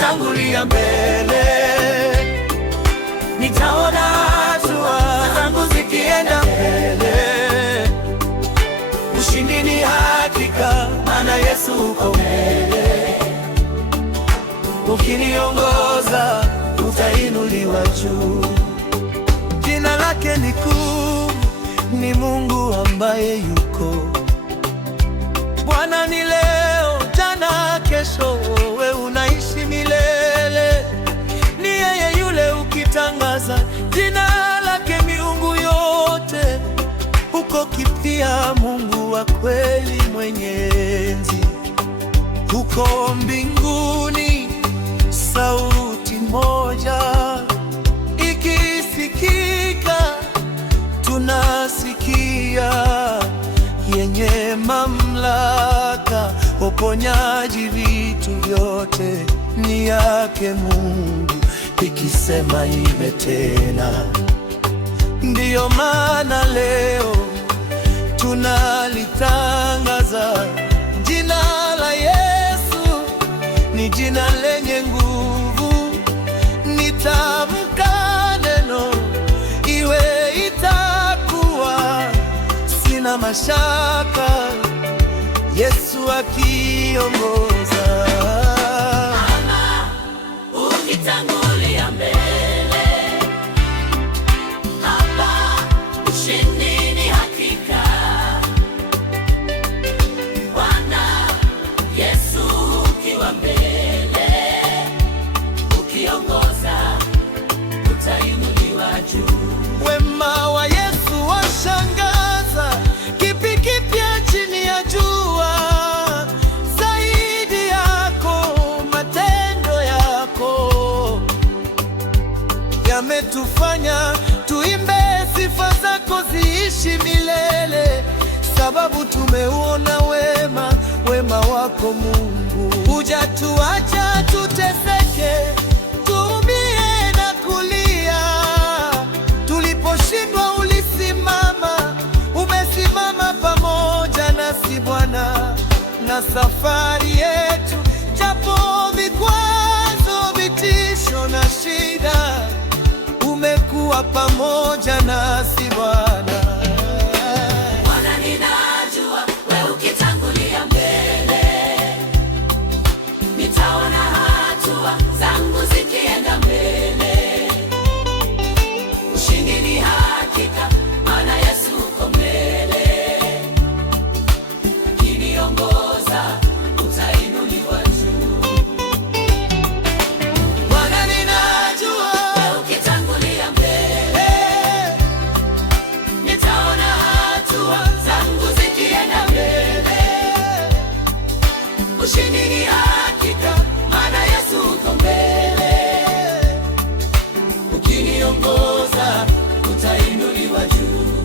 ukitangulia mbele, nitaona hatua zangu zikienda mbele. Ushindi ni hakika, maana Yesu uko mbele. Ukiniongoza utainuliwa juu. Jina lake ni kuu, ni Mungu ambaye yuko. Bwana ni leo, jana, kesho, wewe unaishi milele. Ni yeye yule, ukitangaza jina lake miungu yote huko kipia. Mungu wa kweli mwenye enzi, huko mbinguni sauti moja ikisikika, tunasikia, yenye mamlaka, uponyaji, vitu vyote ni yake Mungu, ikisema iwe tena. Ndiyo maana leo tunalitangaza jina la Yesu, ni jina lenye nguvu. Nitamka neno, iwe itakuwa, sina mashaka, Yesu akiongoza. Kama ukitangulia mbele, hapa ushindi ni hakika. Bwana Yesu ukiwa mbele, ukiongoza utainuliwa juu. Wema wa Yesu washangaza, kipi kipya chini ya jua zaidi yako? Matendo yako yametufanya tuimbe, sifa zako ziishi milele, sababu tumeuona wema wako Mungu. Hujatuacha tuteseke, tuumie na kulia. Tuliposhindwa ulisimama, umesimama pamoja nasi Bwana, na safari yetu, japo vikwazo, vitisho na shida, umekuwa pamoja nasi Bwana. Bwana, ninajua wewe ukitangulia mbele, nitaona hatua zangu zikienda mbele. Ushindi ni hakika, maana Yesu uko mbele. Ukiniongoza utainuliwa juu. Bwana, ninajua wewe ukitangulia mbele, nitaona hatua zangu zikienda mbele. Ushindi ni hakika, maana Yesu uko mbele. Ukiniongoza utainuliwa juu.